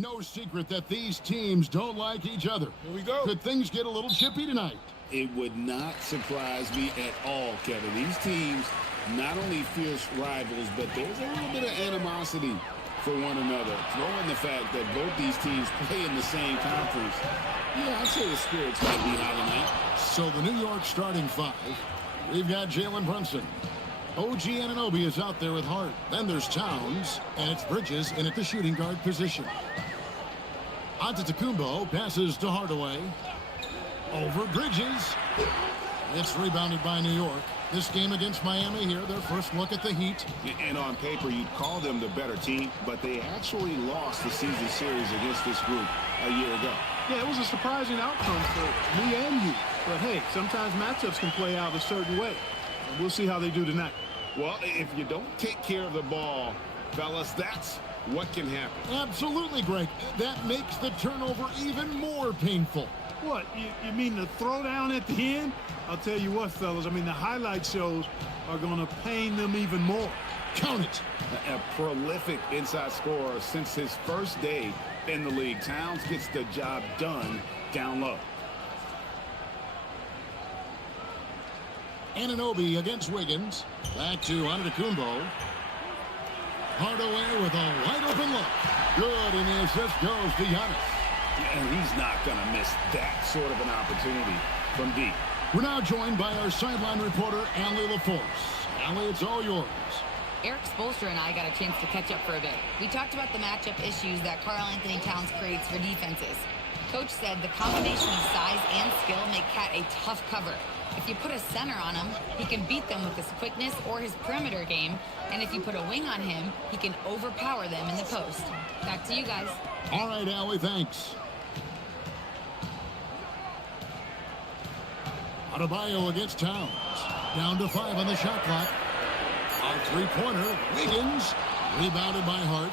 No secret that these teams don't like each other. Here we go. Could things get a little chippy tonight? It would not surprise me at all, Kevin. These teams, not only fierce rivals, but there's a little bit of animosity for one another. Throw in the fact that both these teams play in the same conference. Yeah, I'd say the spirits might be high tonight. So the New York starting five. We've got Jalen Brunson. OG Anunoby is out there with Hart. Then there's Towns, and it's Bridges in at the shooting guard position. Antetokounmpo passes to Hardaway. Over Bridges. It's rebounded by New York. This game against Miami here, their first look at the Heat. And on paper, you'd call them the better team, but they actually lost the season series against this group a year ago. Yeah, it was a surprising outcome for me and you. But hey, sometimes matchups can play out a certain way. And we'll see how they do tonight. Well, if you don't take care of the ball, fellas, that's what can happen. Absolutely, Greg. That makes the turnover even more painful. What, you mean the throwdown at the end? I'll tell you what, fellas, I mean, the highlight shows are going to pain them even more. Count it. A prolific inside scorer since his first day in the league. Towns gets the job done down low. Anunoby against Wiggins. Back to Antetokounmpo. Hardaway with a wide-open look. Good, and the assist goes to Giannis. And he's not going to miss that sort of an opportunity from deep. We're now joined by our sideline reporter, Allie LaForce. Allie, it's all yours. Eric Spoelstra and I got a chance to catch up for a bit. We talked about the matchup issues that Karl-Anthony Towns creates for defenses. Coach said the combination of size and skill make Cat a tough cover. If you put a center on him, he can beat them with his quickness or his perimeter game. And if you put a wing on him, he can overpower them in the post. Back to you guys. All right, Allie, thanks. Adebayo against Towns. Down to 5 on the shot clock. A three-pointer. Wiggins. Rebounded by Hart.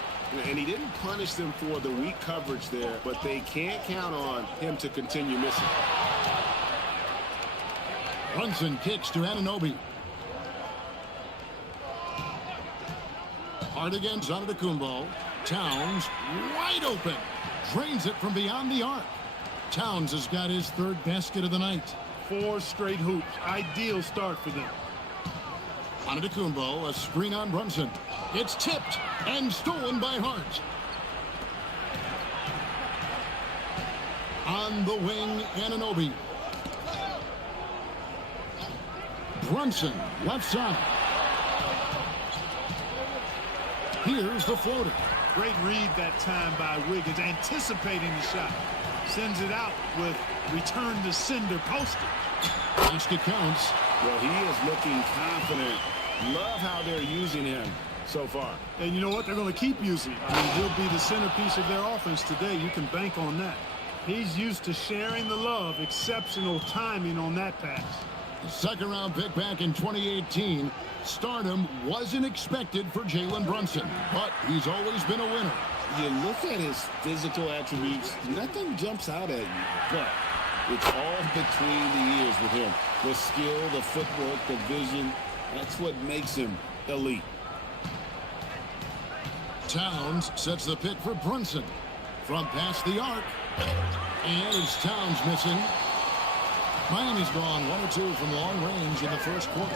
And he didn't punish them for the weak coverage there, but they can't count on him to continue missing. Brunson kicks to Anunoby. Hart against Antetokounmpo. Towns wide open. Drains it from beyond the arc. Towns has got his third basket of the night. 4 straight hoops. Ideal start for them. Antetokounmpo, a screen on Brunson. It's tipped and stolen by Hart. On the wing, Anunoby. Brunson, left side. Here's the floater. Great read that time by Wiggins, anticipating the shot. Sends it out with return to sender posted. Basket counts. Well, he is looking confident. Love how they're using him so far. And you know what? They're going to keep using him. I mean, he'll be the centerpiece of their offense today. You can bank on that. He's used to sharing the love. Exceptional timing on that pass. The second-round pick back in 2018. Stardom wasn't expected for Jalen Brunson, but he's always been a winner. You look at his physical attributes, nothing jumps out at you, but it's all between the ears with him. The skill, the footwork, the vision, that's what makes him elite. Towns sets the pick for Brunson. From past the arc. And it's Towns missing. Miami's gone 1 or 2 from long range in the first quarter.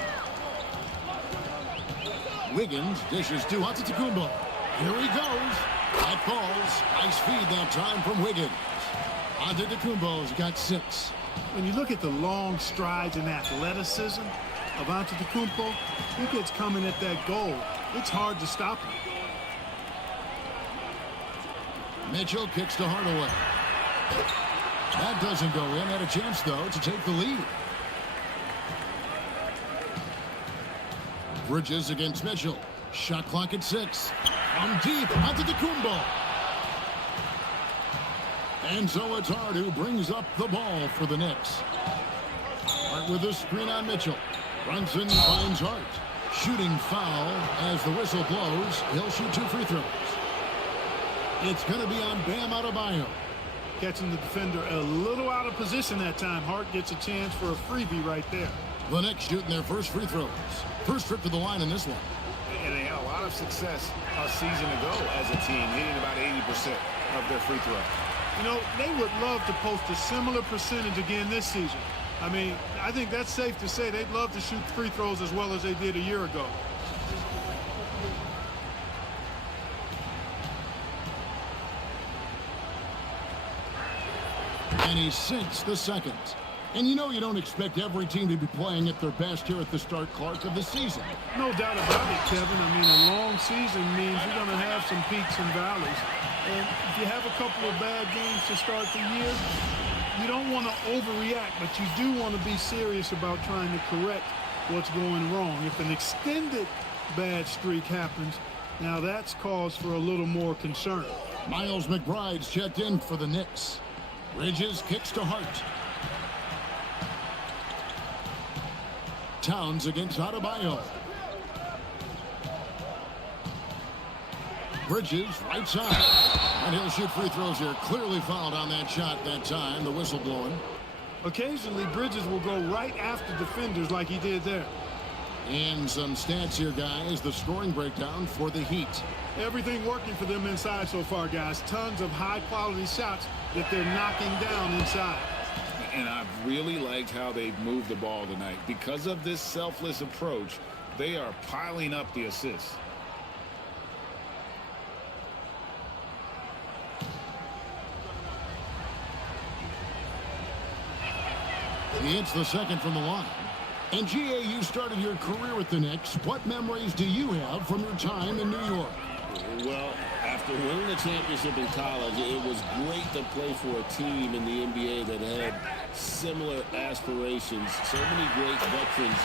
Wiggins dishes to Antetokounmpo. Here he goes. That falls. Nice feed that time from Wiggins. Antetokounmpo's got 6. When you look at the long strides and athleticism of Antetokounmpo, he gets coming at that goal. It's hard to stop him. Mitchell kicks to Hardaway. That doesn't go in. Had a chance, though, to take the lead. Bridges against Mitchell. Shot clock at 6. From deep, Antetokounmpo. And so it's Hart who brings up the ball for the Knicks. Hart with a screen on Mitchell. Brunson finds Hart. Shooting foul as the whistle blows. He'll shoot 2 free throws. It's going to be on Bam Adebayo. Catching the defender a little out of position that time. Hart gets a chance for a freebie right there. The Knicks shooting their first free throws. First trip to the line in this one. And they had a lot of success a season ago as a team, hitting about 80%. of their free throws. You know, they would love to post a similar percentage again this season. I mean, I think that's safe to say they'd love to shoot free throws as well as they did a year ago. And he sinks the second. And you know you don't expect every team to be playing at their best here at the start, Clark, of the season. No doubt about it, Kevin. I mean, a long season means you're going to have some peaks and valleys. And if you have a couple of bad games to start the year, you don't want to overreact, but you do want to be serious about trying to correct what's going wrong. If an extended bad streak happens, now that's cause for a little more concern. Miles McBride's checked in for the Knicks. Bridges kicks to Hart. Towns against Adebayo. Bridges, right side. And he'll shoot free throws here. Clearly fouled on that shot that time. The whistle blowing. Occasionally, Bridges will go right after defenders like he did there. And some stats here, guys. The scoring breakdown for the Heat. Everything working for them inside so far, guys. Tons of high-quality shots that they're knocking down inside. And I've really liked how they've moved the ball tonight. Because of this selfless approach, they are piling up the assists. He hits the second from the line. And GA, you started your career with the Knicks. What memories do you have from your time in New York? Well, after winning the championship in college, it was great to play for a team in the NBA that had similar aspirations. So many great veterans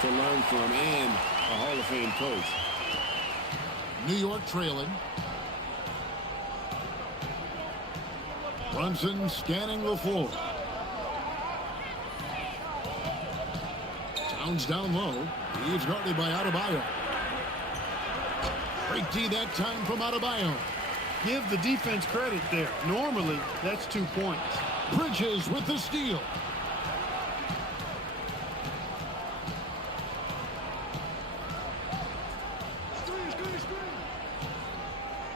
to learn from and a Hall of Fame coach. New York trailing. Brunson scanning the floor. Towns down low. He's guarded by Adebayo. Break D that time from Adebayo. Give the defense credit there. Normally, that's 2 points. Bridges with the steal.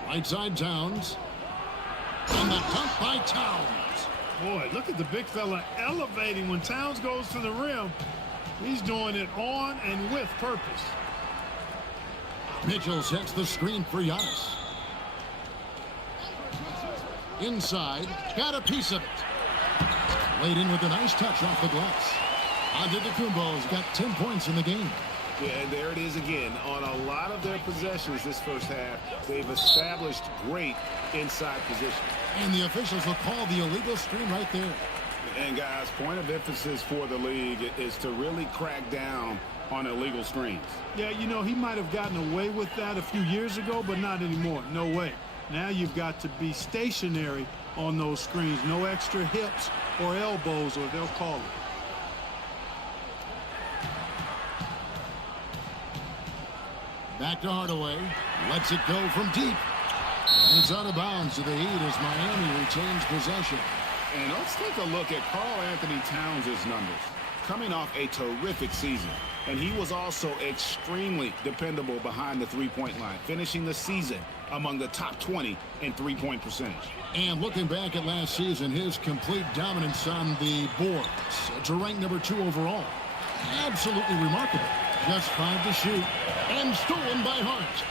Right side Towns. And the dunk by Towns. Boy, look at the big fella elevating when Towns goes to the rim. He's doing it on and with purpose. Mitchell sets the screen for Giannis. Inside, got a piece of it. Laid in with a nice touch off the glass. Antetokounmpo's got 10 points in the game. Yeah, and there it is again. On a lot of their possessions this first half, they've established great inside position. And the officials will call the illegal screen right there. And guys, point of emphasis for the league is to really crack down on illegal screens. Yeah, you know, he might have gotten away with that a few years ago, but not anymore. No way. Now you've got to be stationary on those screens. No extra hips or elbows, or they'll call it. Back to Hardaway. Lets it go from deep. And it's out of bounds to the Heat as Miami retains possession. And let's take a look at Karl Anthony Towns' numbers. Coming off a terrific season. And he was also extremely dependable behind the three-point line, finishing the season among the top 20 in three-point percentage. And looking back at last season, his complete dominance on the boards to rank number 2 overall. Absolutely remarkable. Just 5 to shoot. And stolen by Hart.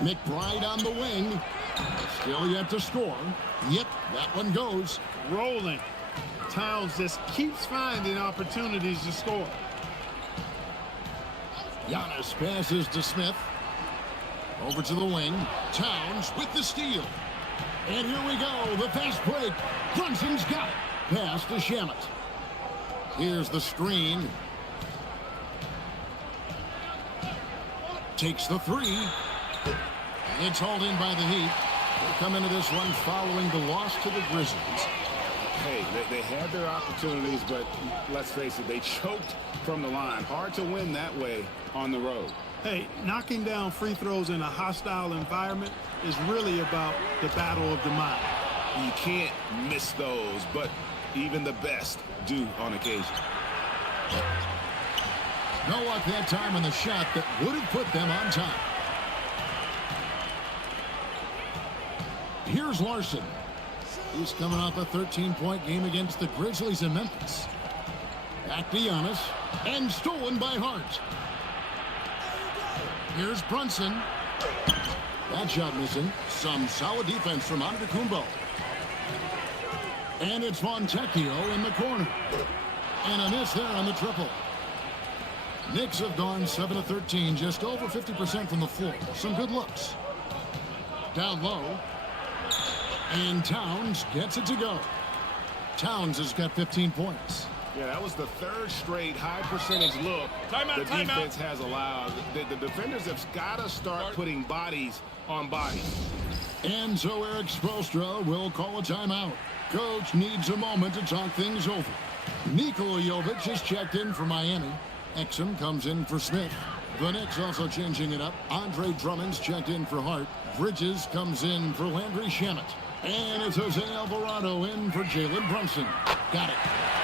McBride on the wing. Still yet to score. Yep, that one goes. Rolling. Towns just keeps finding opportunities to score. Giannis passes to Smith. Over to the wing. Towns with the steal. And here we go. The fast break. Brunson's got it. Pass to Shamet. Here's the screen. Takes the 3. It's hauled in by the Heat. They come into this one following the loss to the Grizzlies. Hey, they had their opportunities, but let's face it, they choked from the line. Hard to win that way on the road. Hey, knocking down free throws in a hostile environment is really about the battle of the mind. You can't miss those, but even the best do on occasion. No luck that time on the shot that would have put them on top. Here's Larson. He's coming off a 13-point game against the Grizzlies in Memphis. Back to Giannis. And stolen by Hart. Here's Brunson. That shot missing. Some solid defense from Antetokounmpo. And it's Fontecchio in the corner. And a miss there on the triple. Knicks have gone 7 of 13, just over 50% from the floor. Some good looks. Down low. And Towns gets it to go. Towns has got 15 points. Yeah, that was the third straight high percentage look the defense has allowed. The defenders have got to start putting bodies on bodies. And so Eric Spoelstra will call a timeout. Coach needs a moment to talk things over. Nikola Jovic has checked in for Miami. Exum comes in for Smith. The Knicks also changing it up. Andre Drummond's checked in for Hart. Bridges comes in for Landry Shamet. And it's Jose Alvarado in for Jalen Brunson. Got it.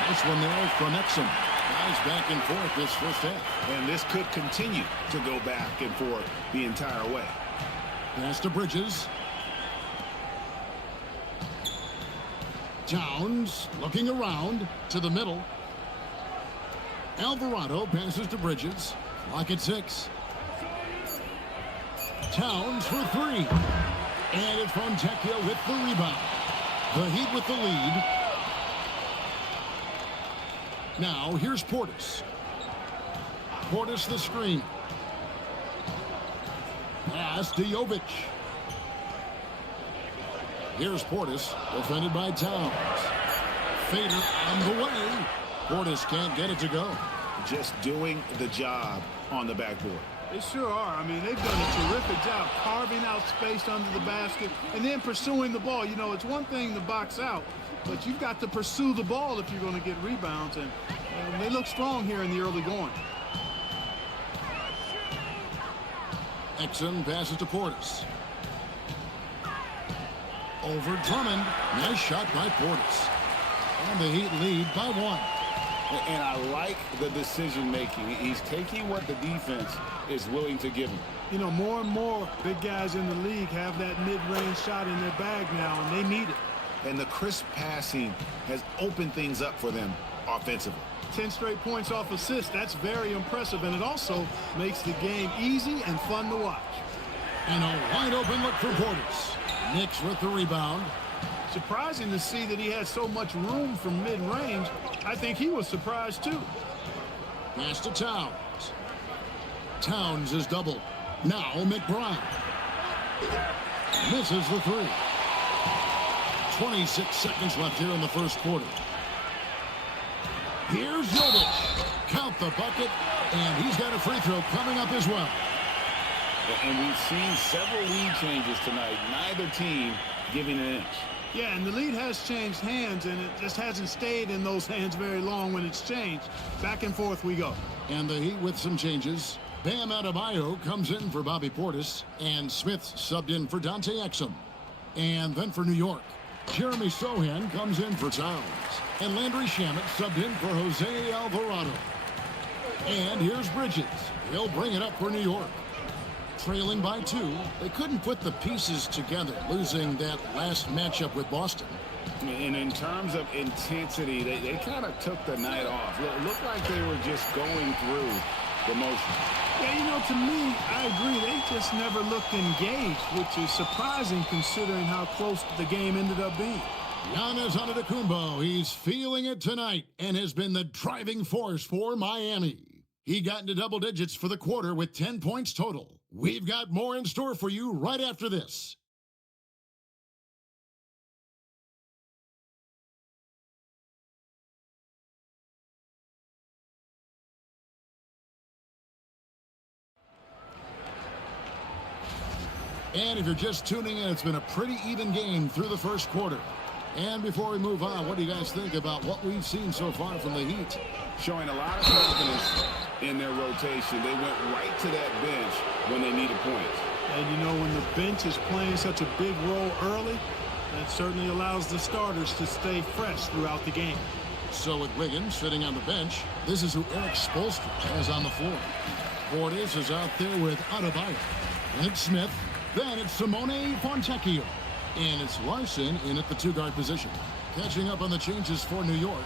Nice one there from Exum. Guys back and forth this first half. And this could continue to go back and forth the entire way. Pass to Bridges. Towns looking around to the middle. Alvarado passes to Bridges. Lock at 6. Towns for 3. And it's Fontecchio with the rebound. The Heat with the lead. Now here's Portis. Portis the screen. Pass to Jovic. Here's Portis, defended by Towns. Fader on the way. Portis can't get it to go. Just doing the job on the backboard. They sure are. I mean, they've done a terrific job carving out space under the basket and then pursuing the ball. You know, it's one thing to box out, but you've got to pursue the ball if you're going to get rebounds, and they look strong here in the early going. Exum passes to Portis. Over Drummond. Nice shot by Portis. And the Heat lead by 1. And I like the decision-making. He's taking what the defense is willing to give him. You know, more and more big guys in the league have that mid-range shot in their bag now, and they need it. And the crisp passing has opened things up for them offensively. 10 straight points off assists. That's very impressive, and it also makes the game easy and fun to watch. And a wide-open look for Portis. Knicks with the rebound. Surprising to see that he had so much room from mid-range. I think he was surprised, too. Pass to Towns. Towns is doubled. Now McBride. Misses the 3. 26 seconds left here in the first quarter. Here's Jovic. Count the bucket, and he's got a free throw coming up as well. And we've seen several lead changes tonight. Neither team giving an inch. Yeah, and the lead has changed hands, and it just hasn't stayed in those hands very long when it's changed. Back and forth we go. And the Heat with some changes. Bam Adebayo comes in for Bobby Portis, and Smith subbed in for Dante Exum. And then for New York, Jeremy Sohan comes in for Towns, and Landry Shamet subbed in for Jose Alvarado. And here's Bridges. He'll bring it up for New York. Trailing by 2, they couldn't put the pieces together, losing that last matchup with Boston. And in terms of intensity, they kind of took the night off. It looked like they were just going through the motion. Yeah, you know, to me, I agree. They just never looked engaged, which is surprising considering how close the game ended up being. Giannis Antetokounmpo, he's feeling it tonight and has been the driving force for Miami. He got into double digits for the quarter with 10 points total. We've got more in store for you right after this. And if you're just tuning in, it's been a pretty even game through the first quarter. And before we move on, what do you guys think about what we've seen so far from the Heat? Showing a lot of confidence in their rotation. They went right to that bench when they needed points. And you know, when the bench is playing such a big role early, that certainly allows the starters to stay fresh throughout the game. So with Wiggins sitting on the bench, this is who Eric Spoelstra has on the floor. Portis is out there with Adebayo. And it's Smith. Then it's Simone Fontecchio. And it's Larson in at the two-guard position. Catching up on the changes for New York.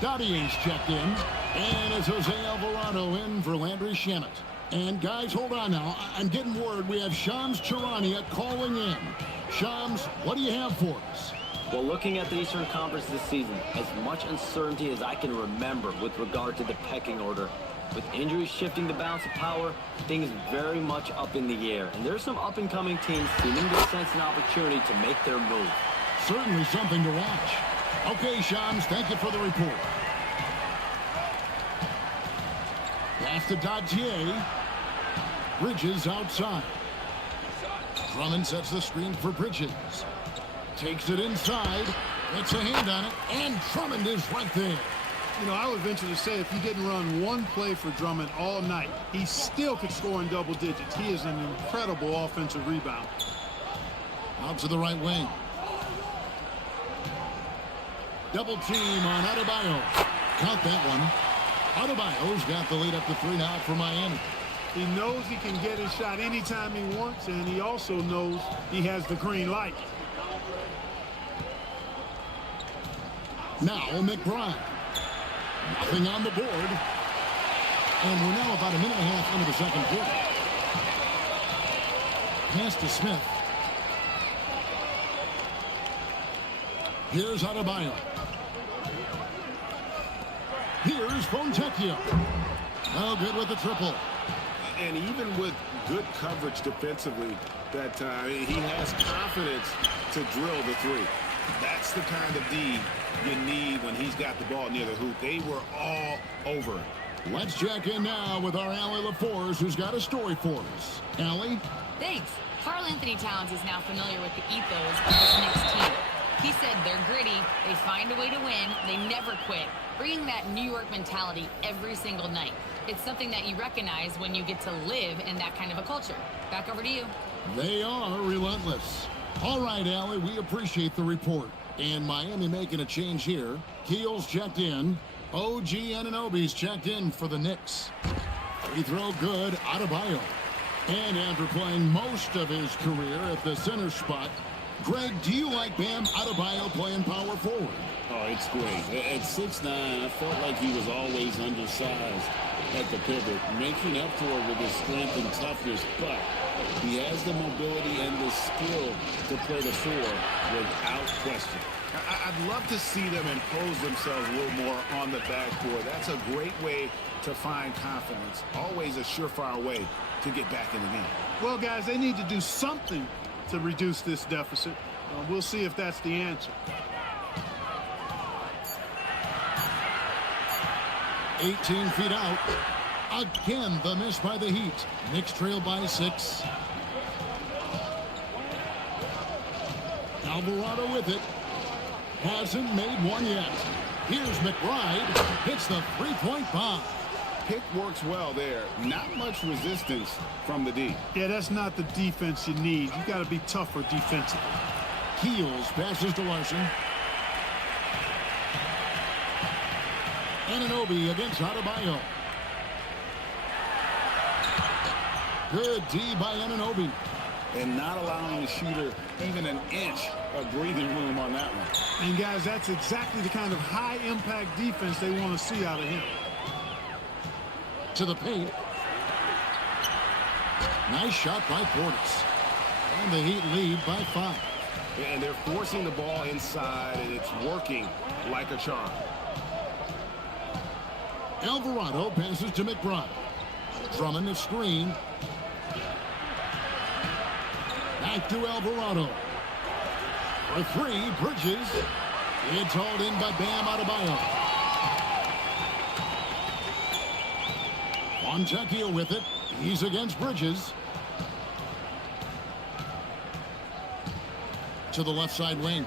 Dottier's checked in. And it's Jose Alvarado in for Landry Shamet. And guys, hold on now. I'm getting word we have Shams Charania calling in. Shams, what do you have for us? Well, looking at the Eastern Conference this season, as much uncertainty as I can remember with regard to the pecking order. With injuries shifting the balance of power, things very much up in the air. And there's some up-and-coming teams seeming to sense an opportunity to make their move. Certainly something to watch. Okay, Shams, thank you for the report. Pass to Dottier. Bridges outside. Drummond sets the screen for Bridges. Takes it inside. Gets a hand on it. And Drummond is right there. You know, I would venture to say if you didn't run one play for Drummond all night, he still could score in double digits. He is an incredible offensive rebounder. Out to the right wing. Double team on Adebayo. Count that one. Adebayo's got the lead up to 3 now for Miami. He knows he can get his shot anytime he wants, and he also knows he has the green light. Now McBride. Nothing on the board. And we're now about a minute and a half into the second quarter. Pass to Smith. Here's Adebayo. Here's Fontecchio. Oh, good with the triple. And even with good coverage defensively that time, he has confidence to drill the three. That's the kind of D you need when he's got the ball near the hoop. They were all over it. Let's check in now with our Allie LaForce, who's got a story for us. Allie? Thanks. Karl Anthony Towns is now familiar with the ethos of this Knicks team. He said they're gritty, they find a way to win, they never quit, bringing that New York mentality every single night. It's something that you recognize when you get to live in that kind of a culture. Back over to you. They are relentless. All right, Allie, we appreciate the report. And Miami making a change here. Keel's checked in. OG Anunoby's checked in for the Knicks. Free throw good, Adebayo. And after playing most of his career at the center spot, Greg, do you like Bam Adebayo playing power forward? Oh, it's great. At 6'9", I felt like he was always undersized at the pivot, making up for it with his strength and toughness, but he has the mobility and the skill to play the 4 without question. I'd love to see them impose themselves a little more on the backboard. That's a great way to find confidence. Always a surefire way to get back in the game. Well, guys, they need to do something to reduce this deficit. We'll see if that's the answer. 18 feet out. Again, the miss by the Heat. Knicks trail by 6. Alvarado with it. Hasn't made one yet. Here's McBride. Hits the three-point bomb. Pick works well there. Not much resistance from the D. Yeah, that's not the defense you need. You got to be tougher defensively. Keels passes to Larson. Anunoby against Adebayo. Good D by Anunoby. And not allowing the shooter even an inch of breathing room on that one. And guys, that's exactly the kind of high-impact defense they want to see out of him. To the paint. Nice shot by Portis. And the Heat lead by 5. And they're forcing the ball inside, and it's working like a charm. Alvarado passes to McBride. Drummond the screen. Back to Alvarado. For 3, Bridges. It's hauled in by Bam Adebayo. Fontecchio with it. He's against Bridges. To the left side wing.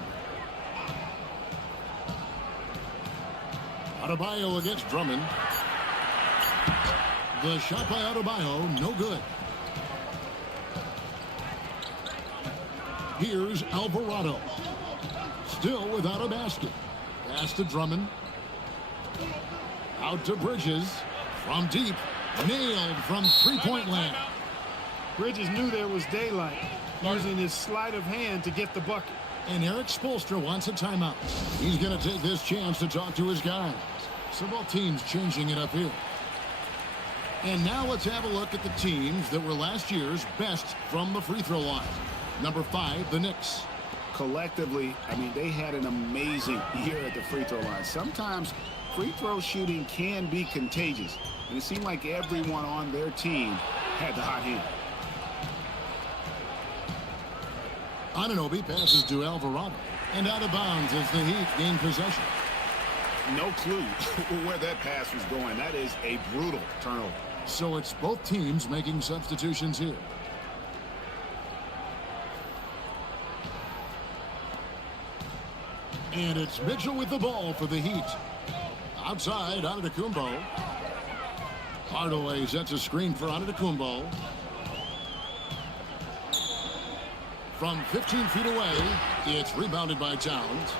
Adebayo against Drummond. The shot by Adebayo, no good. Here's Alvarado. Still without a basket. Pass to Drummond. Out to Bridges. From deep. Nailed from three-point land. Bridges knew there was daylight, using his sleight of hand to get the bucket. And Eric Spoelstra wants a timeout. He's going to take this chance to talk to his guys. So both teams changing it up here. And now let's have a look at the teams that were last year's best from the free throw line. Number 5, the Knicks. Collectively, I mean, they had an amazing year at the free throw line. Sometimes free throw shooting can be contagious, and it seemed like everyone on their team had the hot hand. Anunoby passes to Alvarado, and out of bounds as the Heat gain possession. No clue where that pass was going. That is a brutal turnover. So it's both teams making substitutions here. And it's Mitchell with the ball for the Heat. Outside, Antetokounmpo. Hardaway sets a screen for Antetokounmpo. From 15 feet away, it's rebounded by Towns.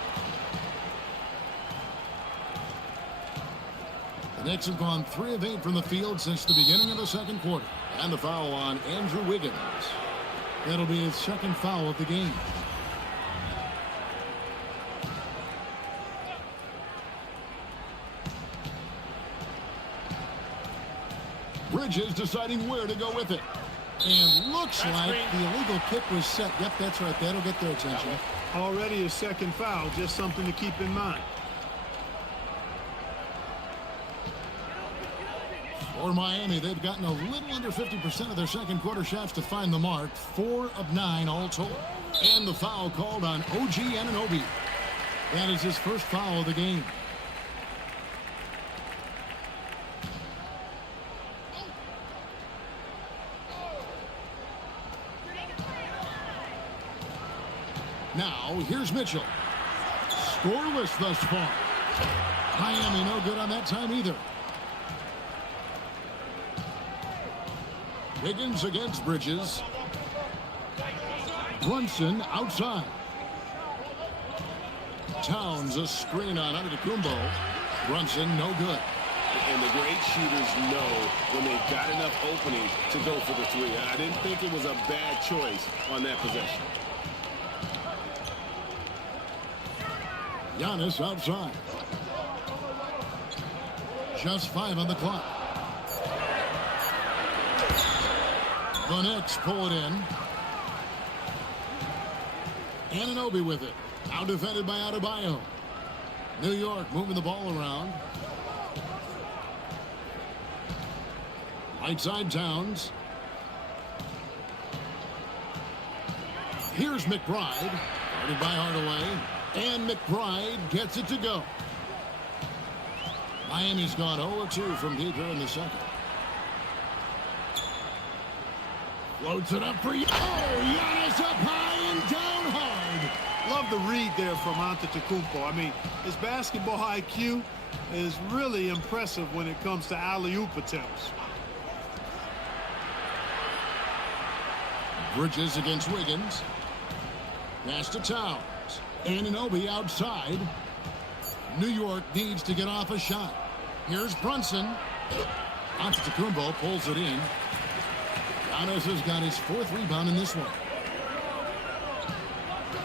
The Knicks have gone 3 of 8 from the field since the beginning of the second quarter. And the foul on Andrew Wiggins. That'll be his second foul of the game. Bridges deciding where to go with it. And looks like the illegal kick was set. Yep, that's right. That'll get their attention. Already a second foul, just something to keep in mind. For Miami, they've gotten a little under 50% of their second quarter shots to find the mark. 4 of 9 all told. And the foul called on OG Anunoby. That is his first foul of the game. Now, here's Mitchell. Scoreless thus far. Miami no good on that time either. Wiggins against Bridges. Brunson outside. Towns a screen on Antetokounmpo. Brunson no good. And the great shooters know when they've got enough opening to go for the three. I didn't think it was a bad choice on that possession. Giannis outside. Just 5 on the clock. The Knicks pull it in. Anunoby with it. Now defended by Adebayo. New York moving the ball around. Right side Towns. Here's McBride. Guarded by Hardaway. And McBride gets it to go. Miami's gone 0-2 from deep here in the second. Floats it up for you. Oh, Giannis up high and down hard. Love the read there from Antetokounmpo. I mean, his basketball IQ is really impressive when it comes to alley-oop attempts. Bridges against Wiggins. Pass to Towns. Anunoby outside. New York needs to get off a shot. Here's Brunson. Antetokounmpo pulls it in. Giannis has got his 4th rebound in this one.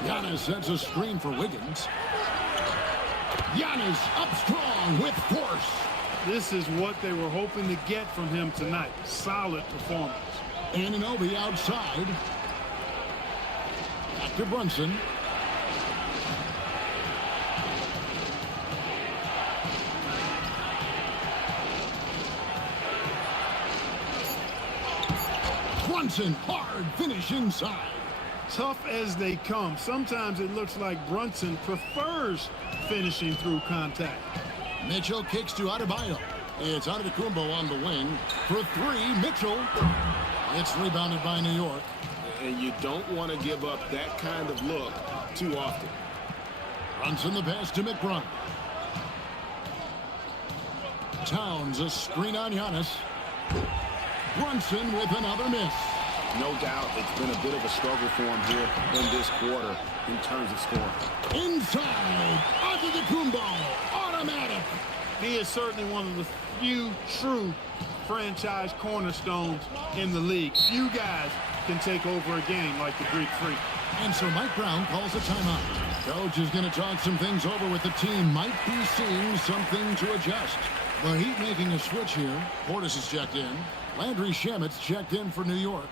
Giannis sets a screen for Wiggins. Giannis up strong with force. This is what they were hoping to get from him tonight. Solid performance. Anunoby outside. Back to Brunson. Brunson, hard finish inside. Tough as they come. Sometimes it looks like Brunson prefers finishing through contact. Mitchell kicks to Adebayo. It's Antetokounmpo on the wing. For 3, Mitchell. It's rebounded by New York. And you don't want to give up that kind of look too often. Brunson the pass to McBride. Towns a screen on Giannis. Brunson with another miss. No doubt it's been a bit of a struggle for him here in this quarter in terms of scoring. Inside, Antetokounmpo, automatic. He is certainly one of the few true franchise cornerstones in the league. Few guys can take over a game like the Greek Freak. And so Mike Brown calls a timeout. Coach is going to talk some things over with the team. Might be seeing something to adjust. The Heat making a switch here. Portis is checked in. Landry Shamet's checked in for New York.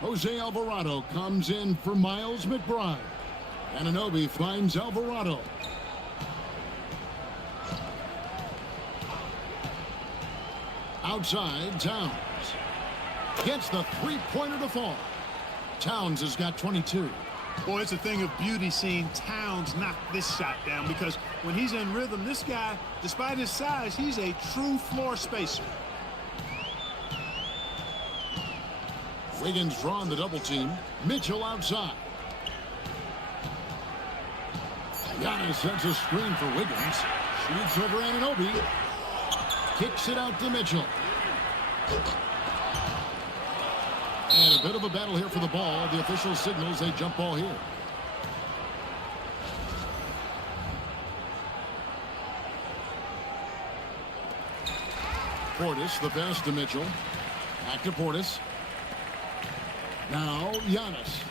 Jose Alvarado comes in for Miles McBride. Anunoby finds Alvarado. Outside, Towns. Gets the three-pointer to fall. Towns has got 22. Boy, it's a thing of beauty seeing Towns knock this shot down, because when he's in rhythm, this guy, despite his size, he's a true floor spacer. Wiggins drawing the double team. Mitchell outside. Giannis sets a screen for Wiggins. Shoots over Anunoby. Kicks it out to Mitchell. And a bit of a battle here for the ball. The official signals a jump ball here. Portis, the pass to Mitchell. Back to Portis. Now Giannis.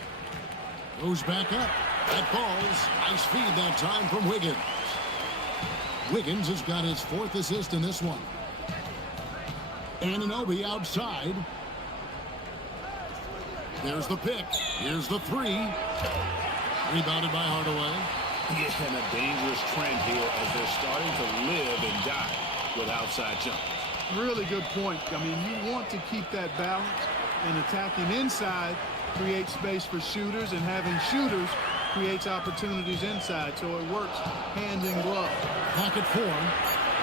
Goes back up. That falls. Nice feed that time from Wiggins. Wiggins has got his 4th assist in this one. Anunoby outside. There's the pick. Here's the three. Rebounded by Hardaway. Yeah, and a dangerous trend here as they're starting to live and die with outside jumpers. Really good point. I mean, you want to keep that balance, and attacking inside creates space for shooters, and having shooters creates opportunities inside, so it works hand in glove. Back at 4.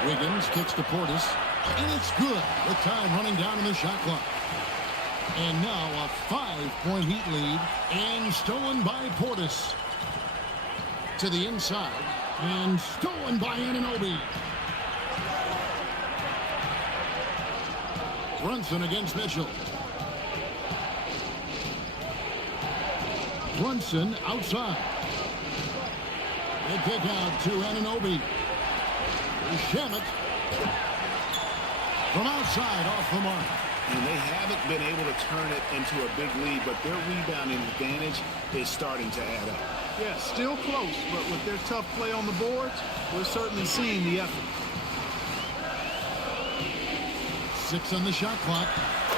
Wiggins kicks to Portis, and it's good with time running down in the shot clock. And now a 5-point Heat lead, and stolen by Portis. To the inside, and stolen by Anunoby. Brunson against Mitchell. Brunson outside. They pick out to Anunoby. Shamet from outside off the mark. And they haven't been able to turn it into a big lead, but their rebounding advantage is starting to add up. Yeah, still close, but with their tough play on the boards, we're certainly seeing the effort. 6 on the shot clock,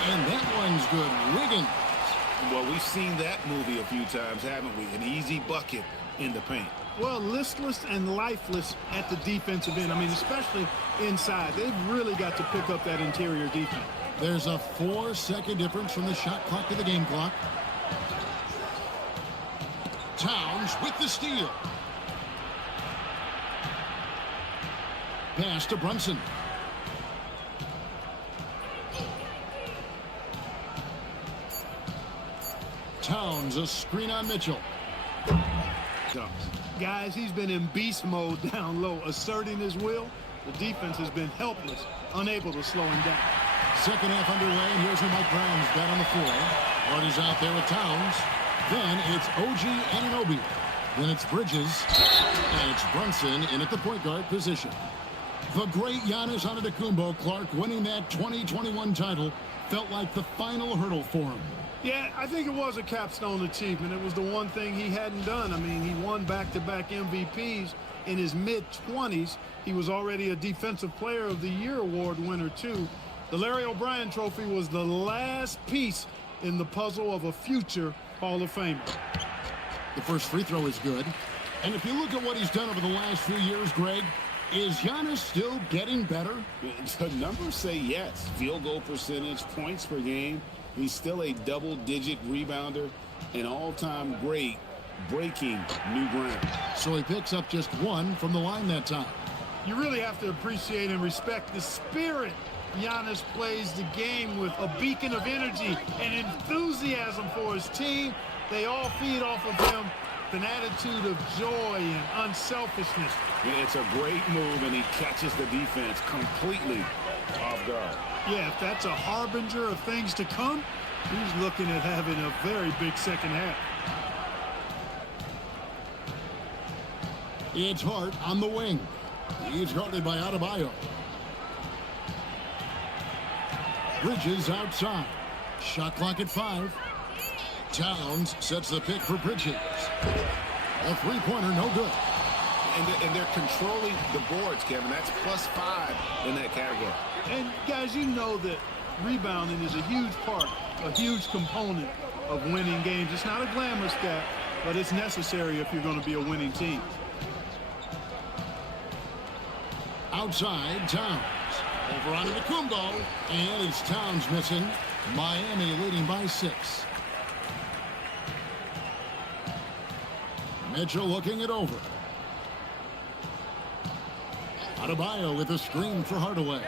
and that one's good. Wiggins. Well, we've seen that movie a few times, haven't we? An easy bucket in the paint. Well, listless and lifeless at the defensive end. I mean, especially inside. They've really got to pick up that interior defense. There's a 4-second difference from the shot clock to the game clock. Towns with the steal. Pass to Brunson. Towns, a screen on Mitchell. Guys, he's been in beast mode down low, asserting his will. The defense has been helpless, unable to slow him down. Second half underway, and here's who Mike Brown's got on the floor. Hardy's out there with Towns. Then it's OG Anunoby. Then it's Bridges. And it's Brunson in at the point guard position. The great Giannis Antetokounmpo, Clark, winning that 2021 title felt like the final hurdle for him. Yeah, I think it was a capstone achievement. It was the one thing he hadn't done. I mean, he won back-to-back MVPs in his mid-20s. He was already a Defensive Player of the Year award winner, too. The Larry O'Brien Trophy was the last piece in the puzzle of a future Hall of Famer. The first free throw is good. And if you look at what he's done over the last few years, Greg, is Giannis still getting better? The numbers say yes. Field goal percentage, points per game. He's still a double-digit rebounder, an all-time great, breaking new ground. So he picks up just 1 from the line that time. You really have to appreciate and respect the spirit Giannis plays the game with, a beacon of energy and enthusiasm for his team. They all feed off of him, an attitude of joy and unselfishness. Yeah, it's a great move, and he catches the defense completely off guard. Yeah, if that's a harbinger of things to come, he's looking at having a very big second half. It's Hart on the wing. He's guarded by Adebayo. Bridges outside. Shot clock at 5. Towns sets the pick for Bridges. A three-pointer, no good. And they're controlling the boards, Kevin. That's +5 in that category. And, guys, you know that rebounding is a huge part, a huge component of winning games. It's not a glamour stat, but it's necessary if you're going to be a winning team. Outside, Towns. Over onto the Kumbo, and it's Towns missing. Miami leading by 6. Mitchell looking it over. Adebayo with a screen for Hardaway.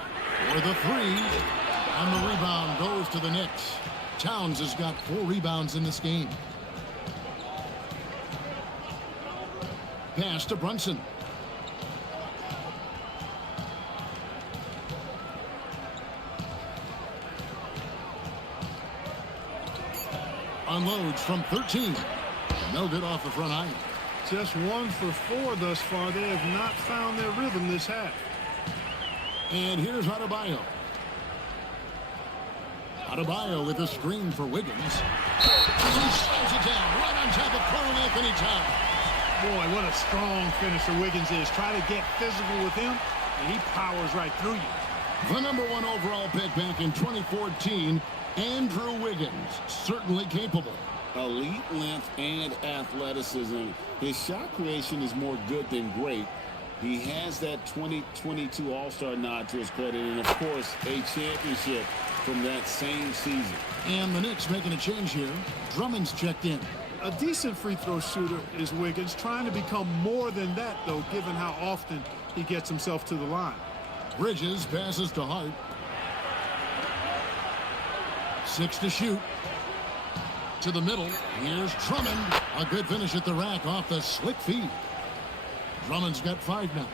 For the 3. And the rebound goes to the Knicks. Towns has got 4 rebounds in this game. Pass to Brunson. Unloads from 13. No good off the front iron. Just 1 for 4 thus far. They have not found their rhythm this half. And here's Adebayo. Adebayo with a screen for Wiggins. He slows it down right on top of Carl Anthony Towns. Boy, what a strong finisher Wiggins is. Try to get physical with him, and he powers right through you. The number 1 overall pick back in 2014, Andrew Wiggins, certainly capable. Elite length and athleticism. His shot creation is more good than great. He has that 2022 All-Star nod to his credit, and of course, a championship from that same season. And the Knicks making a change here. Drummond's checked in. A decent free throw shooter is Wiggins, trying to become more than that, though, given how often he gets himself to the line. Bridges passes to Hart. 6 to shoot. To the middle. Here's Drummond. A good finish at the rack off the slick feed. Drummond's got 5 now.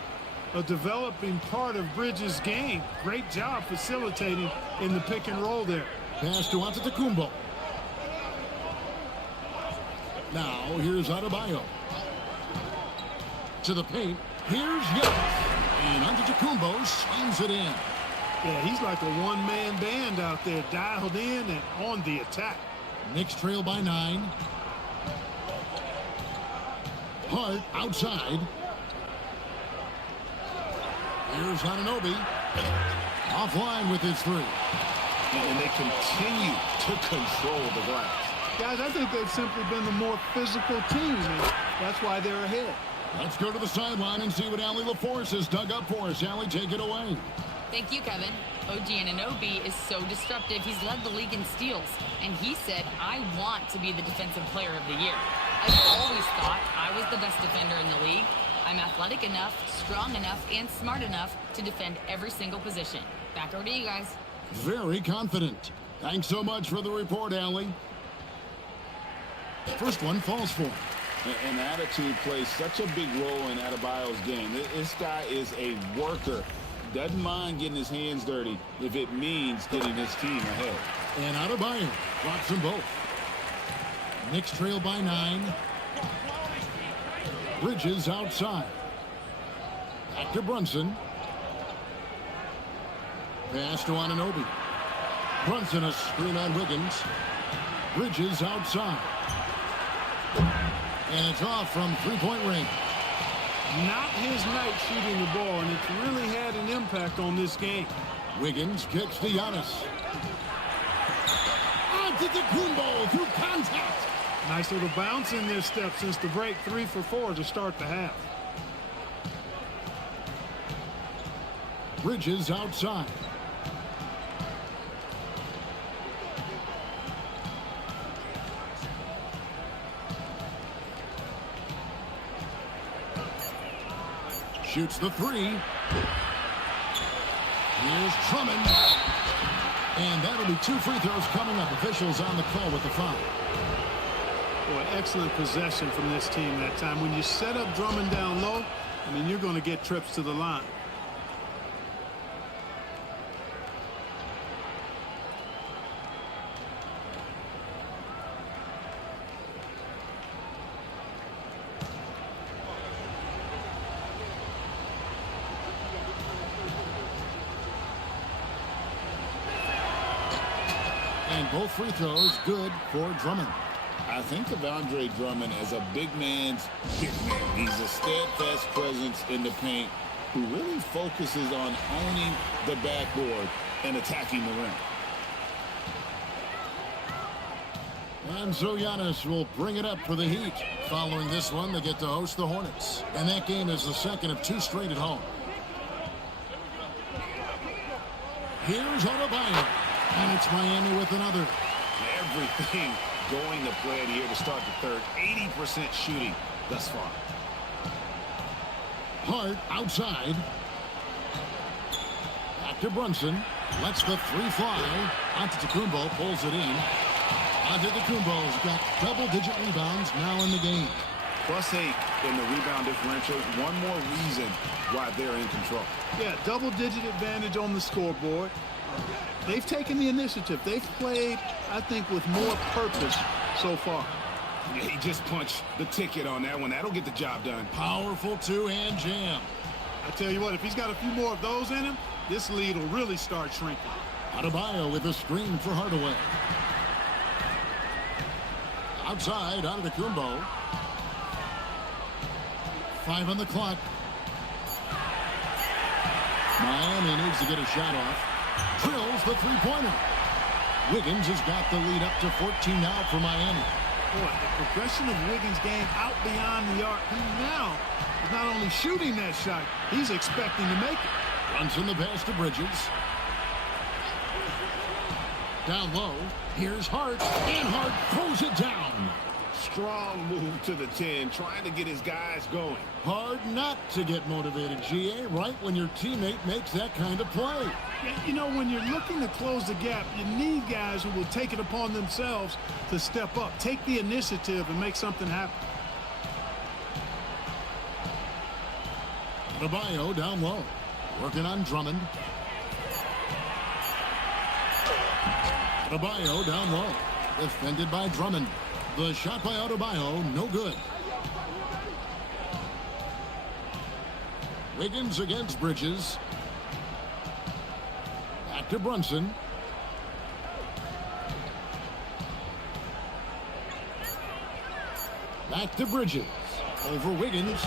A developing part of Bridges' game. Great job facilitating in the pick and roll there. Pass to Antetokounmpo. Now here's Adebayo. To the paint. Here's Giannis. And Antetokounmpo slams it in. Yeah, he's like a one-man band out there, dialed in and on the attack. Knicks trail by 9. Hart outside. Here's Anunoby. Offline with his 3. And they continue to control the glass. Guys, I think they've simply been the more physical team, and that's why they're ahead. Let's go to the sideline and see what Allie LaForce has dug up for us. Allie, take it away. Thank you, Kevin. OG Anunoby is so disruptive. He's led the league in steals. And he said, I want to be the defensive player of the year. I've always thought I was the best defender in the league. I'm athletic enough, strong enough, and smart enough to defend every single position. Back over to you guys. Very confident. Thanks so much for the report, Allie. First one falls for him. And attitude plays such a big role in Adebayo's game. This guy is a worker. Doesn't mind getting his hands dirty if it means getting his team ahead. And Adebayo drops them both. Knicks trail by 9. Bridges outside. Back to Brunson. Pass to Anunoby. Brunson a screen on Wiggins. Bridges outside. And it's off from three-point range. Not his night shooting the ball, and it's really had an impact on this game. Wiggins kicks to Giannis. Antetokounmpo through contact. Nice little bounce in their step since the break. 3 for 4 to start the half. Bridges outside. Shoots the 3. Here's Drummond. And that'll be 2 free throws coming up. Officials on the call with the foul. Boy, excellent possession from this team that time. When you set up Drummond down low, I mean, you're going to get trips to the line. both free throws good for Drummond. I think of Andre Drummond as a big man's big man. He's a steadfast presence in the paint who really focuses on owning the backboard and attacking the rim. And so Giannis will bring it up for the Heat. Following this one, they get to host the Hornets. And that game is the second of 2 straight at home. Here's Adebayo. And it's Miami with another. Everything going to plan here to start the third. 80% shooting thus far. Hart outside. Back to Brunson. Lets the 3 fly. Antetokounmpo pulls it in. Antetokounmpo's got double-digit rebounds now in the game. +8 in the rebound differential. One more reason why they're in control. Yeah, double-digit advantage on the scoreboard. They've taken the initiative. They've played, I think, with more purpose so far. Yeah, he just punched the ticket on that one. That'll get the job done. Powerful 2-hand jam. I tell you what, if he's got a few more of those in him, this lead will really start shrinking. Adebayo with a screen for Hardaway. Outside, Antetokounmpo. 5 on the clock. Miami needs to get a shot off. Drills the 3-pointer. Wiggins has got the lead up to 14 now for Miami. Boy, the progression of Wiggins' game out beyond the arc. He now is not only shooting that shot, he's expecting to make it. Runs in the pass to Bridges. Down low. Here's Hart. And Hart throws it down. Strong move to the 10, trying to get his guys going. Hard not to get motivated, GA, right when your teammate makes that kind of play. Yeah, you know, when you're looking to close the gap, you need guys who will take it upon themselves to step up, take the initiative, and make something happen. Adebayo down low. Working on Drummond. Adebayo down low. Defended by Drummond. The shot by Adebayo, no good. Wiggins against Bridges. Back to Brunson. Back to Bridges. Over Wiggins.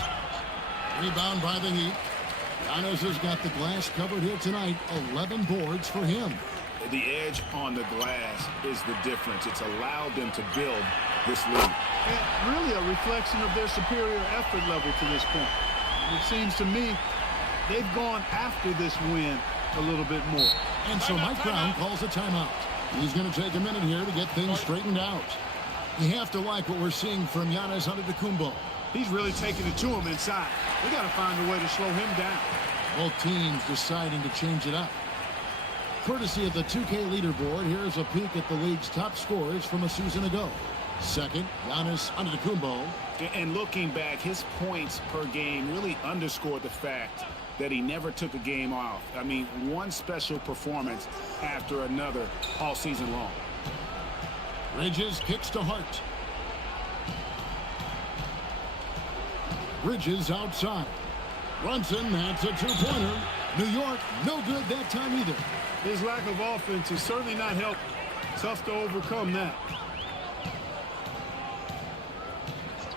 Rebound by the Heat. Giannis has got the glass covered here tonight. 11 boards for him. The edge on the glass is the difference. It's allowed them to build this lead. And really a reflection of their superior effort level to this point. It seems to me they've gone after this win a little bit more. And so Mike Brown calls a timeout. He's going to take a minute here to get things straightened out. You have to like what we're seeing from Giannis Antetokounmpo. He's really taking it to him inside. We got to find a way to slow him down. Both teams deciding to change it up. Courtesy of the 2K leaderboard, here's a peek at the league's top scorers from a season ago. Second, Giannis Antetokounmpo. And looking back, his points per game really underscored the fact that he never took a game off. I mean, one special performance after another all season long. Bridges kicks to Hart. Bridges outside. Brunson, that's a 2-pointer. New York, no good that time either. His lack of offense is certainly not helping. Tough to overcome that.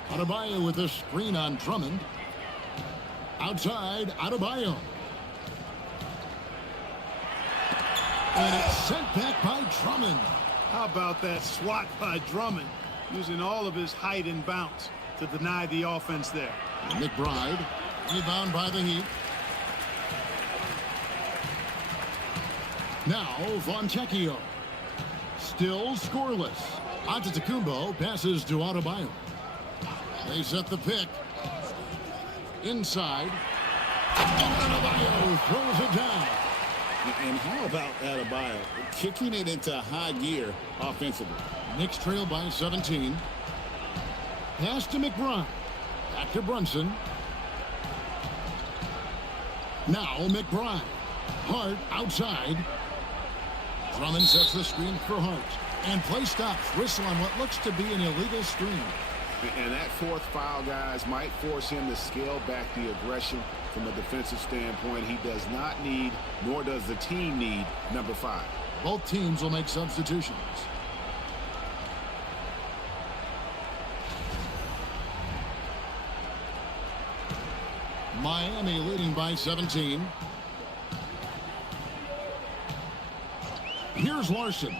Adebayo with a screen on Drummond. Outside, Adebayo. And it's sent back by Drummond. How about that swat by Drummond, using all of his height and bounce to deny the offense there. McBride, rebound by the Heat. Now, Fontecchio. Still scoreless. Antetokounmpo passes to Adebayo. They set the pick. Inside. And Adebayo throws it down. And how about Adebayo kicking it into high gear offensively? Knicks trail by 17. Pass to McBride. Back to Brunson. Now McBride. Hart outside. Drummond sets the screen for Hart. And play stops. Whistle on what looks to be an illegal screen. And that fourth foul, guys, might force him to scale back the aggression from a defensive standpoint. He does not need, nor does the team need, number 5. Both teams will make substitutions. Miami leading by 17. Here's Larson.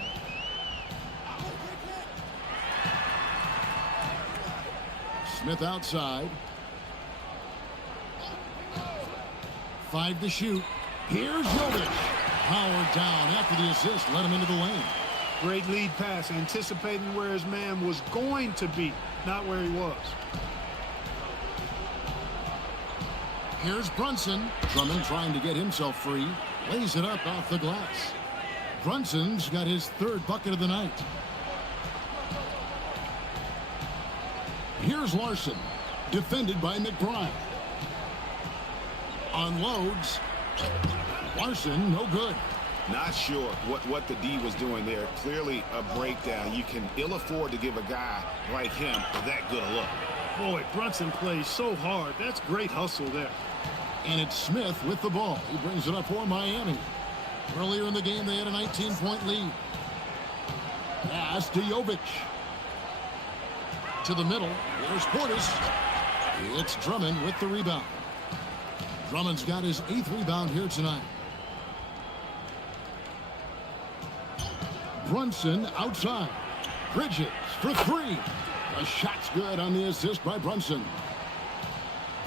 Smith outside. 5 to shoot. Here's Jovic. Powered down after the assist. Let him into the lane. Great lead pass, anticipating where his man was going to be, not where he was. Here's Brunson. Drummond trying to get himself free. Lays it up off the glass. Brunson's got his 3rd bucket of the night. Here's Larson. Defended by McBride. Unloads. Larson, no good. Not sure what the D was doing there. Clearly a breakdown. You can ill afford to give a guy like him that good a look. Boy, Brunson plays so hard. That's great hustle there. And it's Smith with the ball. He brings it up for Miami. Earlier in the game, they had a 19-point lead. Pass to Jovic. To the middle. There's Portis. It's Drummond with the rebound. Drummond's got his 8th rebound here tonight. Brunson outside. Bridges for 3. The shot's good on the assist by Brunson.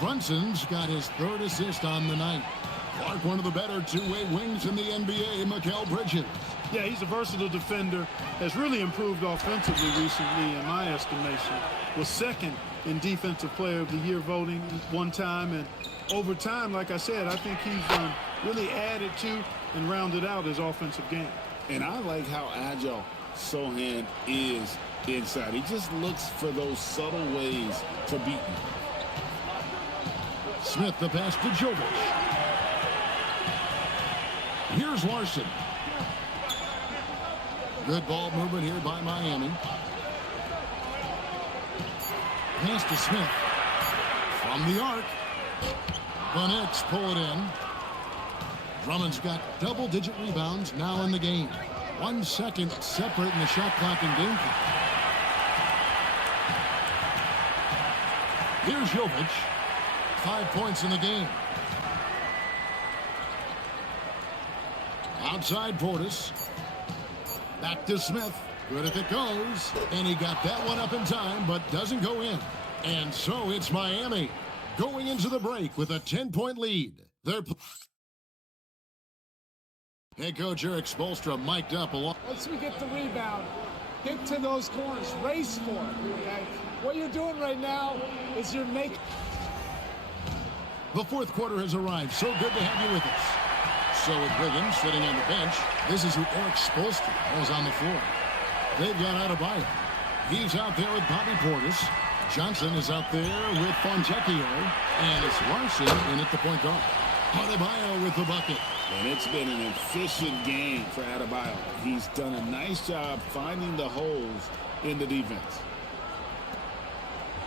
Brunson's got his 3rd assist on the night. Clark, one of the better two-way wings in the NBA, Mikal Bridges. Yeah, he's a versatile defender. Has really improved offensively recently, in my estimation. Was 2nd in Defensive Player of the Year voting one time. And over time, like I said, I think he's really added to and rounded out his offensive game. And I like how agile Sohan is inside. He just looks for those subtle ways to beat you. Smith the pass to Jovic. Here's Larson. Good ball movement here by Miami. Pass to Smith. From the arc. The Knicks pull it in. Drummond's got double-digit rebounds now in the game. 1 second separating the shot clock and game clock. Here's Jovic. 5 points in the game. Outside Portis. Back to Smith. Good if it goes. And he got that one up in time, but doesn't go in. And so it's Miami going into the break with a 10-point lead. Head coach Eric Spoelstra mic'd up a lot. Once we get the rebound, get to those corners, race for it. Okay? What you're doing right now is you're making. The 4th quarter has arrived. So good to have you with us. So with Wiggins sitting on the bench, this is who Eric Spoelstra has on the floor. They've got Adebayo. He's out there with Bobby Portis. Johnson is out there with Fontecchio. And it's Larson in at the point guard. Adebayo with the bucket. And it's been an efficient game for Adebayo. He's done a nice job finding the holes in the defense.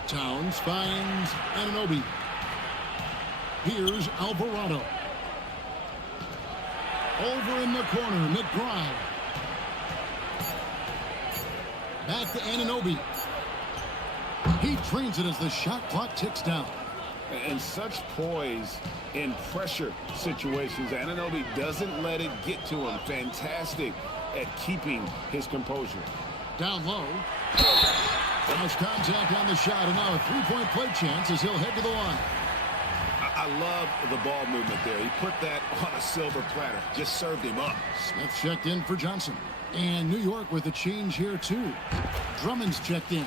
Towns finds Anunoby. Here's Alvarado. Over in the corner, McBride. Back to Anunoby. He trains it as the shot clock ticks down. And such poise in pressure situations. Anunoby doesn't let it get to him. Fantastic at keeping his composure. Down low. Nice contact on the shot, and now a 3-point play chance as he'll head to the line. I love the ball movement there. He put that on a silver platter. Just served him up. Smith checked in for Johnson. And New York with a change here, too. Drummond's checked in.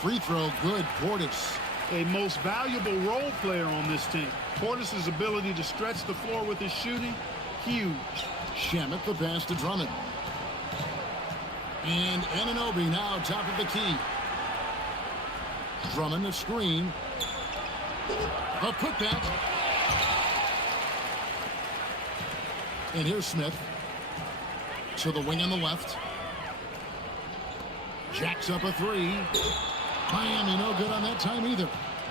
Free throw, good. Portis. A most valuable role player on this team. Portis' ability to stretch the floor with his shooting, huge. Shamet the pass to Drummond. And Anunoby now top of the key. Drummond the screen. A putback. And here's Smith. To the wing on the left. Jacks up a 3. Miami no good on that time either.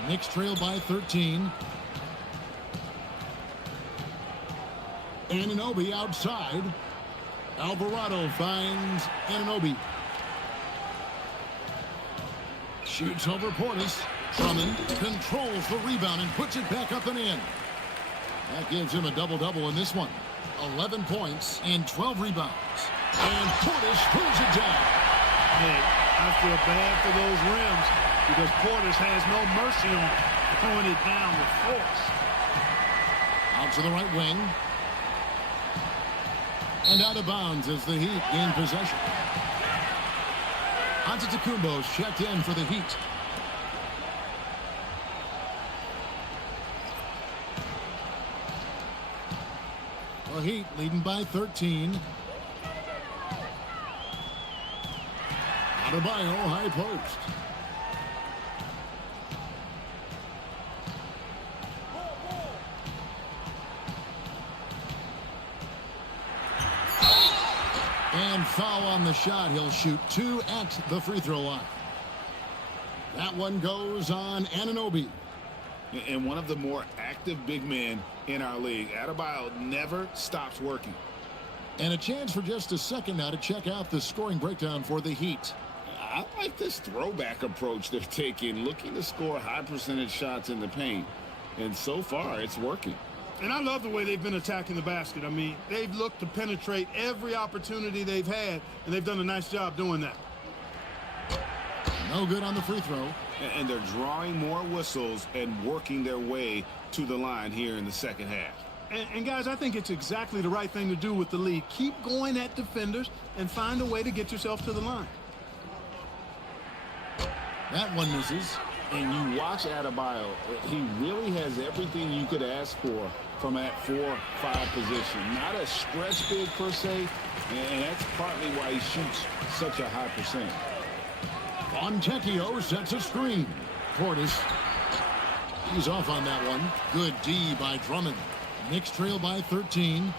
Knicks trail by 13. Anunoby outside. Alvarado finds Anunoby. Shoots over Portis. Drummond controls the rebound and puts it back up and in. That gives him a double-double in this one. 11 points and 12 rebounds. And Portis pulls it down. Hey, I feel bad for those rims because Portis has no mercy on throwing it down with force. Out to the right wing. And out of bounds as the Heat gain possession. Antetokounmpo's checked in for the Heat. The Heat leading by 13. Adebayo, high post. And foul on the shot. He'll shoot 2 at the free throw line. That one goes on Anunoby. And one of the more active big men in our league. Adebayo never stops working. And a chance for just a second now to check out the scoring breakdown for the Heat. I like this throwback approach they're taking, looking to score high percentage shots in the paint. And so far, it's working. And I love the way they've been attacking the basket. I mean, they've looked to penetrate every opportunity they've had, and they've done a nice job doing that. No good on the free throw. And they're drawing more whistles and working their way to the line here in the second half. And guys, I think it's exactly the right thing to do with the lead. Keep going at defenders and find a way to get yourself to the line. That one misses. And you watch Adebayo, he really has everything you could ask for from that 4-5 position. Not a stretch big per se, and that's partly why he shoots such a high percent. Fontecchio sets a screen. Portis. He's off on that one. Good D by Drummond. Knicks trail by 13.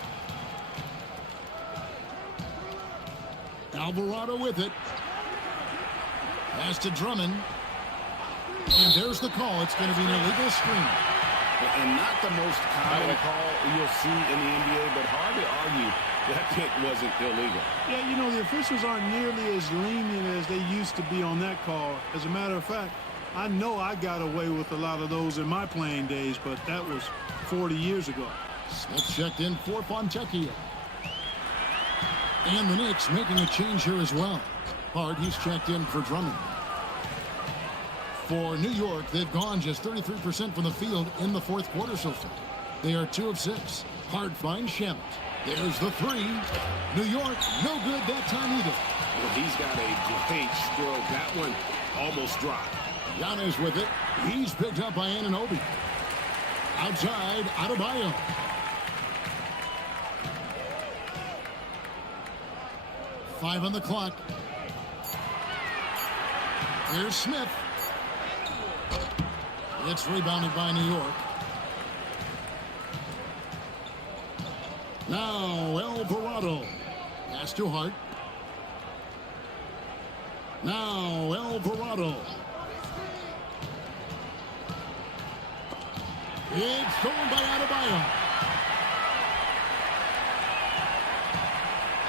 Alvarado with it. Pass to Drummond. And there's the call. It's going to be an illegal screen. And not the most common call you'll see in the NBA, but hard to argue that pick wasn't illegal. Yeah, you know, the officials aren't nearly as lenient as they used to be on that call. As a matter of fact, I know I got away with a lot of those in my playing days, but that was 40 years ago. Smith checked in for Fontecchio. And the Knicks making a change here as well. Hart, he's checked in for Drummond. For New York, they've gone just 33% from the field in the fourth quarter so far. They are 2 of 6. Hart finds Shamet. There's the 3. New York, no good that time either. Well, he's got a great stroke. That one almost dropped. Giannis with it. He's picked up by Anunoby. Outside, Adebayo. Five on the clock. Here's Smith. It's rebounded by New York. Now Alvarado. Pass to Hart. Now Alvarado. It's stolen by Adebayo.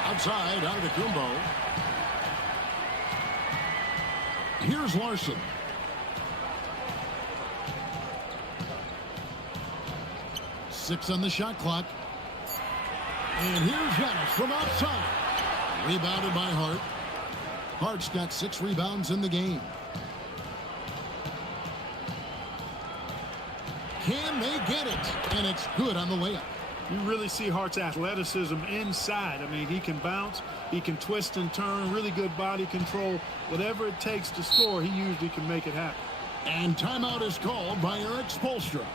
Outside, Antetokounmpo. Here's Larson. Six on the shot clock. And here's Giannis from outside. Rebounded by Hart. Hart's got 6 rebounds in the game. Can they get it? And it's good on the layup. You really see Hart's athleticism inside. I mean, he can bounce, he can twist and turn, really good body control. Whatever it takes to score, he usually can make it happen. And timeout is called by Eric Spoelstra.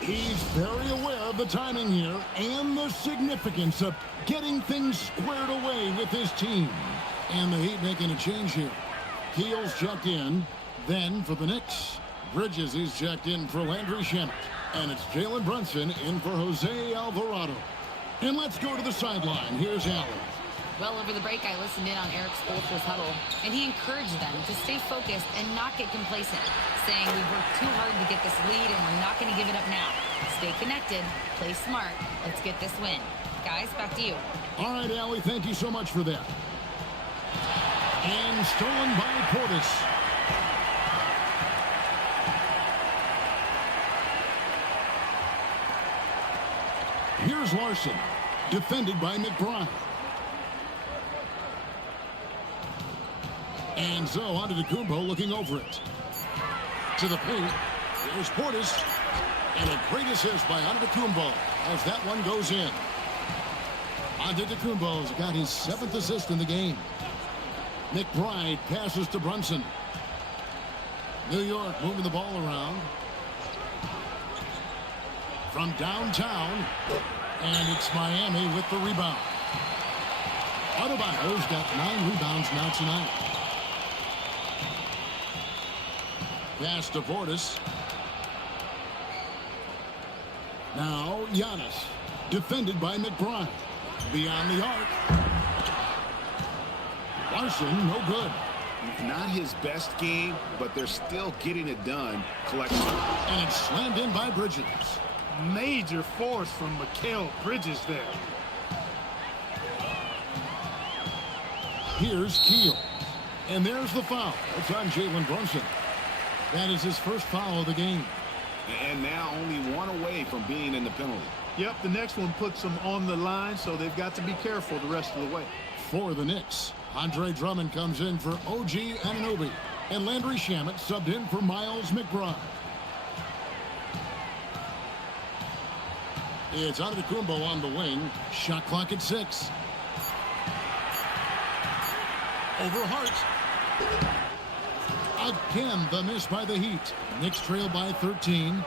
He's very aware of the timing here and the significance of getting things squared away with his team. And the Heat making a change here. Keel's checked in. Then for the Knicks, Bridges is checked in for Landry Shamet. And it's Jalen Brunson in for Jose Alvarado. And let's go to the sideline. Here's Allen. Well, over the break, I listened in on Eric Spoelstra's huddle, and he encouraged them to stay focused and not get complacent, saying we've worked too hard to get this lead, and we're not going to give it up now. Stay connected, play smart, let's get this win. Guys, back to you. All right, Allie, thank you so much for that. And stolen by Portis. Here's Larson, defended by McBride. And so onto Kumbo, looking over it. To the paint. Here's Portis. And a great assist by Kumbo as that one goes in. Kumbo's got his 7th assist in the game. McBride passes to Brunson. New York moving the ball around. From downtown. And it's Miami with the rebound. Adebayo's got 9 rebounds now tonight. Pass to Portis. Now Giannis, defended by McBride. Beyond the arc. Larson, no good. Not his best game, but they're still getting it done collectively. And it's slammed in by Bridges. Major force from Mikal Bridges there. Here's Keel. And there's the foul. It's on Jalen Brunson. That is his first foul of the game. And now only one away from being in the penalty. Yep, the next one puts them on the line, so they've got to be careful the rest of the way. For the Knicks, Andre Drummond comes in for OG Anunoby. And Landry Shamet subbed in for Miles McBride. It's Antetokounmpo on the wing. Shot clock at 6. Over Hart. Again, the miss by the Heat. Knicks trail by 13.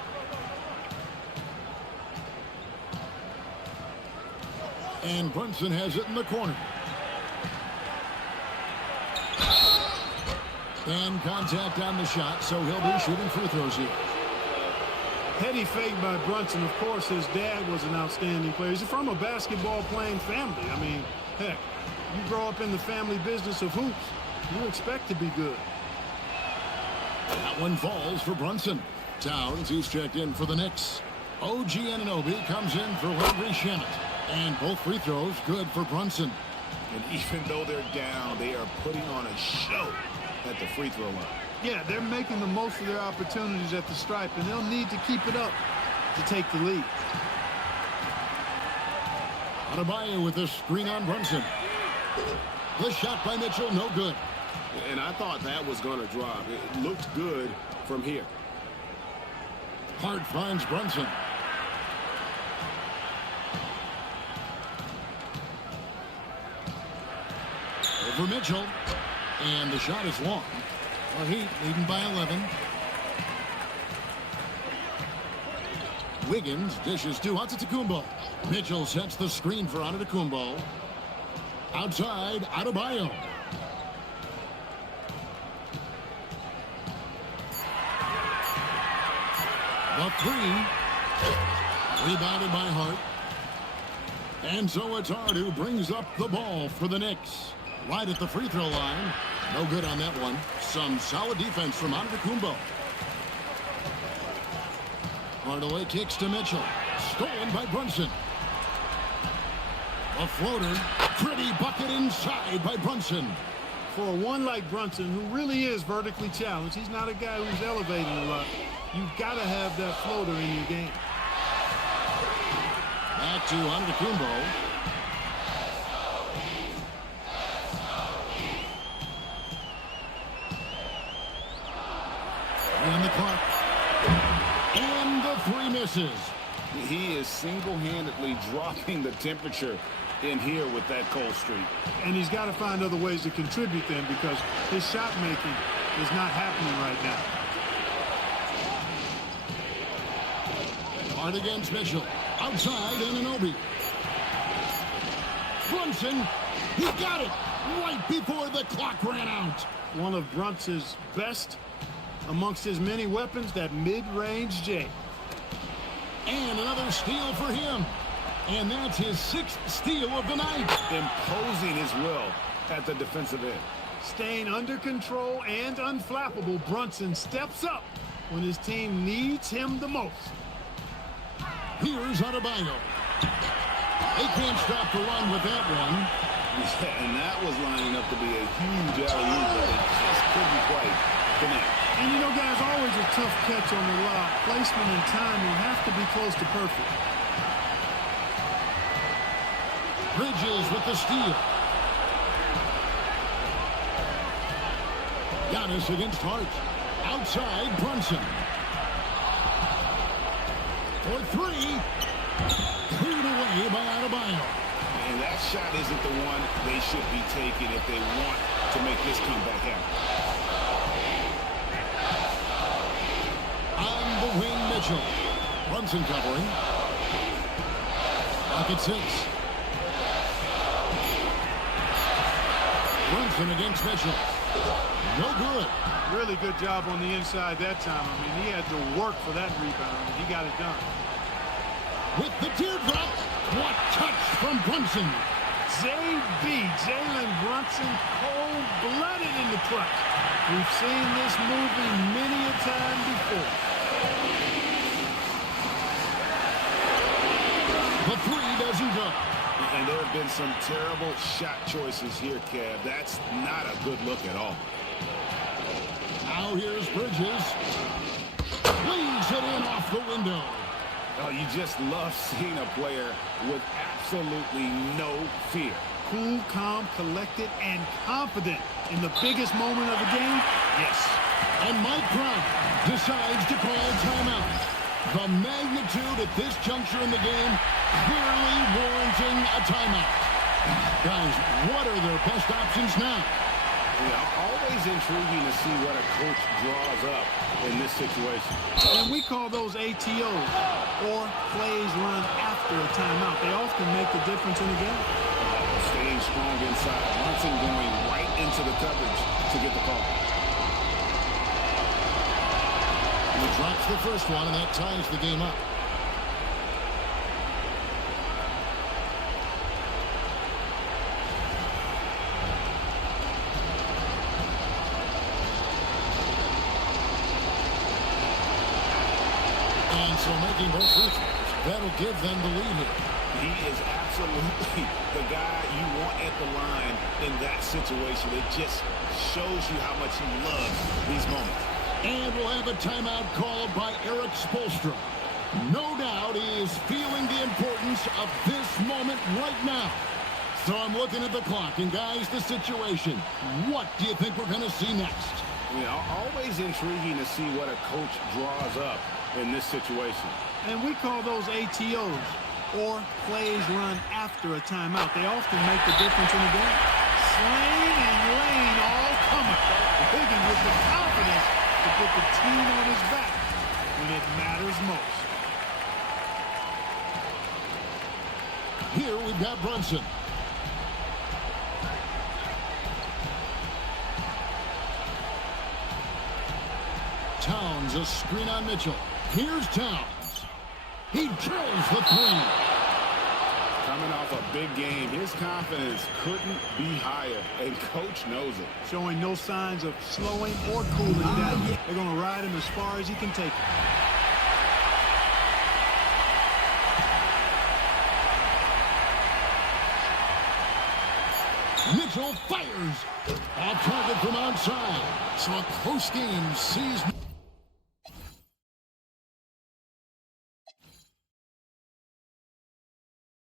And Brunson has it in the corner. And contact on the shot, so he'll be shooting free throws here. Heady fake by Brunson. Of course, his dad was an outstanding player. He's from a basketball-playing family. I mean, heck, you grow up in the family business of hoops, you expect to be good. That one falls for Brunson. Towns, he's checked in for the Knicks. OG Anunoby comes in for Landry Shamet. And both free throws good for Brunson. And even though they're down, they are putting on a show at the free throw line. Yeah, they're making the most of their opportunities at the stripe, and they'll need to keep it up to take the lead. Adebayo with a screen on Brunson. The shot by Mitchell, no good. And I thought that was going to drop. It looked good from here. Hart finds Brunson. Over Mitchell. And the shot is long. Our Heat leading by 11. Wiggins dishes to Antetokounmpo. Mitchell sets the screen for Antetokounmpo. Outside, Adebayo. The 3. Rebounded by Hart. And so it's Hart who brings up the ball for the Knicks. Right at the free throw line. No good on that one. Some solid defense from Antetokounmpo. Hardaway kicks to Mitchell. Stolen by Brunson. A floater. Pretty bucket inside by Brunson. For one like Brunson, who really is vertically challenged, he's not a guy who's elevating a lot. You've got to have that floater in your game. Back to Antetokounmpo. And the clock. And the 3 misses. He is single-handedly dropping the temperature in here with that cold streak. And he's got to find other ways to contribute then, because his shot making is not happening right now. Hard against Mitchell. Outside, Anunoby. Brunson, he got it right before the clock ran out. One of Brunson's best amongst his many weapons, that mid-range J. And another steal for him. And that's his 6th steal of the night. Imposing his will at the defensive end. Staying under control and unflappable, Brunson steps up when his team needs him the most. Here's Adebayo. They can't stop the run with that one. Yeah, and that was lining up to be a huge alley-oop, but it just couldn't quite connect. And you know, guys, always a tough catch on the lob. Placement and timing have to be close to perfect. Bridges with the steal. Giannis against Hart. Outside, Brunson. For three. Cleared away by Adebayo. And that shot isn't the one they should be taking if they want to make this comeback happen. On the wing, Mitchell. Brunson covering. Pocket 6. Brunson against Mitchell. No good. Really good job on the inside that time. I mean, he had to work for that rebound, and he got it done. With the teardrop. What touch from Brunson. JB, Jalen Brunson, cold-blooded in the clutch. We've seen this movie many a time before. The three doesn't go. And there have been some terrible shot choices here, Kev. That's not a good look at all. Now here's Bridges. Leaves it in off the window. Oh, you just love seeing a player with absolutely no fear. Cool, calm, collected, and confident in the biggest moment of the game? Yes. And Mike Brown decides to call timeout. The magnitude at this juncture in the game clearly warranting a timeout. Guys, what are their best options now? Yeah, always intriguing to see what a coach draws up in this situation. And we call those ATOs, or plays run after a timeout. They often make the difference in a game. Staying strong inside. Brunson going right into the coverage to get the call. He drops the first one, and that ties the game up. And so making both free throws, that'll give them the lead here. He is absolutely the guy you want at the line in that situation. It just shows you how much he loves these moments. And we'll have a timeout called by Eric Spoelstra. No doubt he is feeling the importance of this moment right now. So I'm looking at the clock, and guys, the situation. What do you think we're going to see next? You know, always intriguing to see what a coach draws up in this situation. And we call those ATOs, or plays run after a timeout. They often make the difference in a game. Slane and Lane all coming. Higgins with the confidence to put the team on his back when it matters most. Here we've got Brunson. Towns, a screen on Mitchell. Here's Towns. He drills the three. Coming off a big game, his confidence couldn't be higher, and coach knows it. Showing no signs of slowing or cooling down. They're going to ride him as far as he can take him. Mitchell fires. Off target from outside. So a close game sees